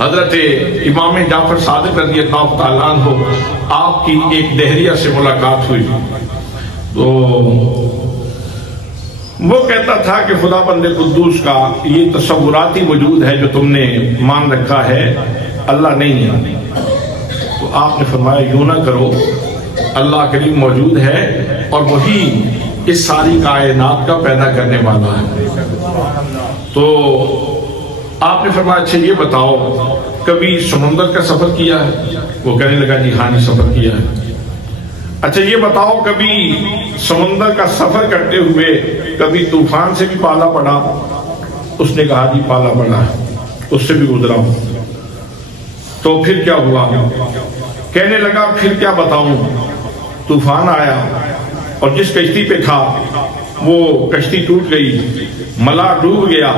حضرت امام جعفر صادق رضی اللہ تعالیٰ عنہ آپ کی ایک دہریہ سے ملاقات ہوئی تو وہ کہتا تھا کہ خدا بند قدوس کا یہ تصوراتی وجود ہے جو تم نے مان رکھا ہے، اللہ نہیں ہے۔ تو آپ نے فرمایا یوں نہ کرو، اللہ کریم موجود ہے اور وہی اس ساری کائنات کا پیدا کرنے والا ہے۔ تو آپ نے فرمایا اچھا یہ بتاؤ کبھی سمندر کا سفر کیا ہے؟ وہ کہنے لگا جی ہاں سفر کیا ہے۔ اچھا یہ بتاؤ کبھی سمندر کا سفر کرتے ہوئے کبھی طوفان سے بھی پالا پڑا؟ اس نے کہا جی پالا پڑا ہے، اس سے بھی گزرا ہوں۔ تو پھر کیا ہوا؟ کہنے لگا پھر کیا بتاؤں، طوفان آیا اور جس کشتی پہ تھا وہ کشتی ٹوٹ گئی، ملا ڈوب گیا،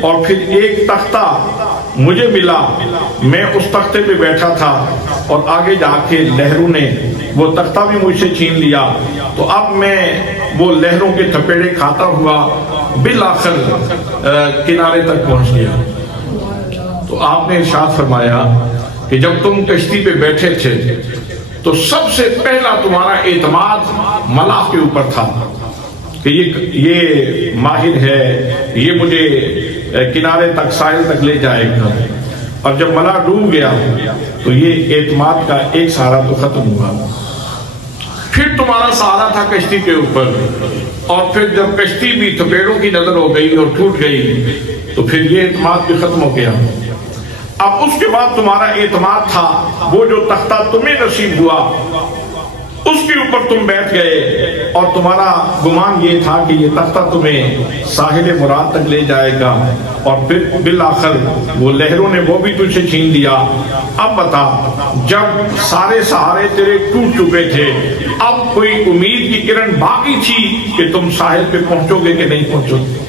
اور پھر ایک تختہ مجھے ملا، میں اس تختے پہ بیٹھا تھا اور آگے جا کے لہروں نے وہ تختہ بھی مجھ سے چھین لیا، تو اب میں وہ لہروں کے تھپیڑے کھاتا ہوا بالآخر کنارے تک پہنچ گیا۔ تو آپ نے ارشاد فرمایا کہ جب تم کشتی پہ بیٹھے تھے تو سب سے پہلا تمہارا اعتماد ملاح کے اوپر تھا کہ یہ ماہر ہے، یہ مجھے کنارے تک ساحل تک لے جائے گا، اور جب ملاح ڈوب گیا تو یہ اعتماد کا ایک سہارا تو ختم ہوا۔ پھر تمہارا سہارا تھا کشتی کے اوپر، اور پھر جب کشتی بھی تھپیڑوں کی نظر ہو گئی اور ٹوٹ گئی تو پھر یہ اعتماد بھی ختم ہو گیا۔ اب اس کے بعد تمہارا اعتماد تھا وہ جو تختہ تمہیں نصیب ہوا اس کے اوپر تم بیٹھ گئے، اور تمہارا گمان یہ تھا کہ یہ تختہ تمہیں ساحل مراد تک لے جائے گا، اور پھر بالآخر وہ لہروں نے وہ بھی تجھ سے چھین لیا۔ اب بتا جب سارے سہارے تیرے ٹوٹ چکے تھے اب کوئی امید کی کرن باقی تھی کہ تم ساحل پہ پہنچو گے کہ نہیں پہنچو گے؟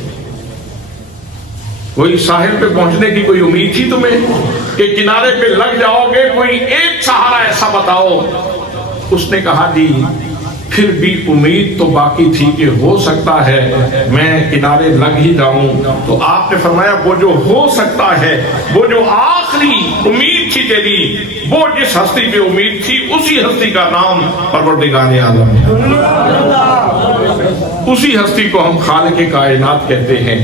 کوئی ساحل پہ پہنچنے کی کوئی امید تھی تمہیں کہ کنارے پہ لگ جاؤ گے؟ کوئی ایک سہارا ایسا بتاؤ۔ اس نے کہا جی پھر بھی امید تو باقی تھی کہ ہو سکتا ہے میں کنارے لگ ہی جاؤں۔ تو آپ نے فرمایا وہ جو ہو سکتا ہے، وہ جو آخری امید تھی تیری، وہ جس ہستی پہ امید تھی اسی ہستی کا نام پروردگار عالم ہے، اسی ہستی کو ہم خالق کائنات کہتے ہیں۔